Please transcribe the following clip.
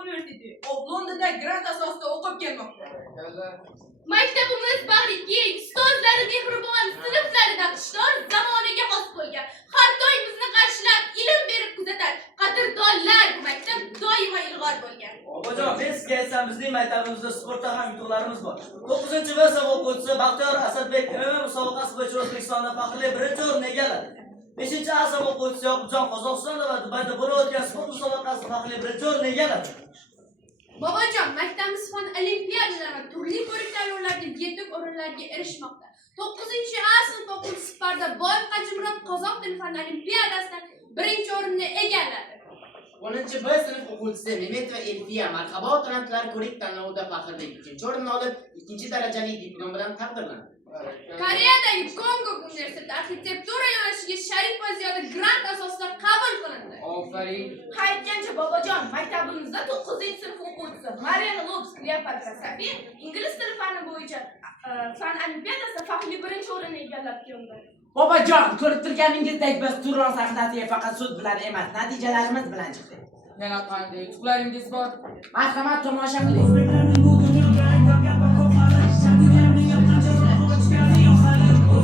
Universiteti Londonda grant asosida o'qib kelmoqda. Maktabimiz bag'rikeng, ustozlari mehribon, sinflari naqshdor, zamoniga xos bo'lgan. Har doim bizni qarshilab, ilm berib kuzatar. Qadrdonlar, bu maktab doimo ilg'or bo'lgan. Obajon, men sizga aytsam, bizning maktabimizda sportda ham yutuqlarimiz bor. 9-B sinf o'quvchisi Baxtiyor Asadbek musobaqasi bo'yicha O'zbekistonda faxrli birinchi o'rinni egalladi. 5-A sinf o'quvchisi Yoqubjon Qozog'istonda va Dubayda bo'lib o'tgan sport musobaqasida faxrli birinchi o'rinni egalladi. Bobojon, maktabimiz fan olimpiadalar va turli ko'rik-tanlovlarda yetuk o'rinlarga erishmoqda. 9-A sinf o'quvchisi Pardaboyev Qajimurod qozoq tili fan olimpiadasida birinchi o'rinni egalladi. 10-B sinf o'quvchisi Mehmetova Elfiya Marhabo talantlar ko'rik-tanlovida faxrli 3-chi o'rinni olib, 2-chi darajali diplom bilan taqdirlandi. Koreyadagi Kongo universiteti arxitektura yo'nalishiga Sharif va Ziyoda grant asosida qabul qilindi. Ofarin. Aytgancha Bobojon, maktabimizda 9-sinf o'quvchisi Mariana Lopes Cleopatra Safiya ingliz tili fani bo'yicha fan olimpiadasida faxrli birinchi o'rinni egallab keldi. Bobojon, ko'rib turganingizdek biz Turon sahnasiga faqat so'z bilan emas, natijalarimiz bilan chiqdik. Yana qanday yutuqlaringiz bor? Marhamat, tomosha qiling.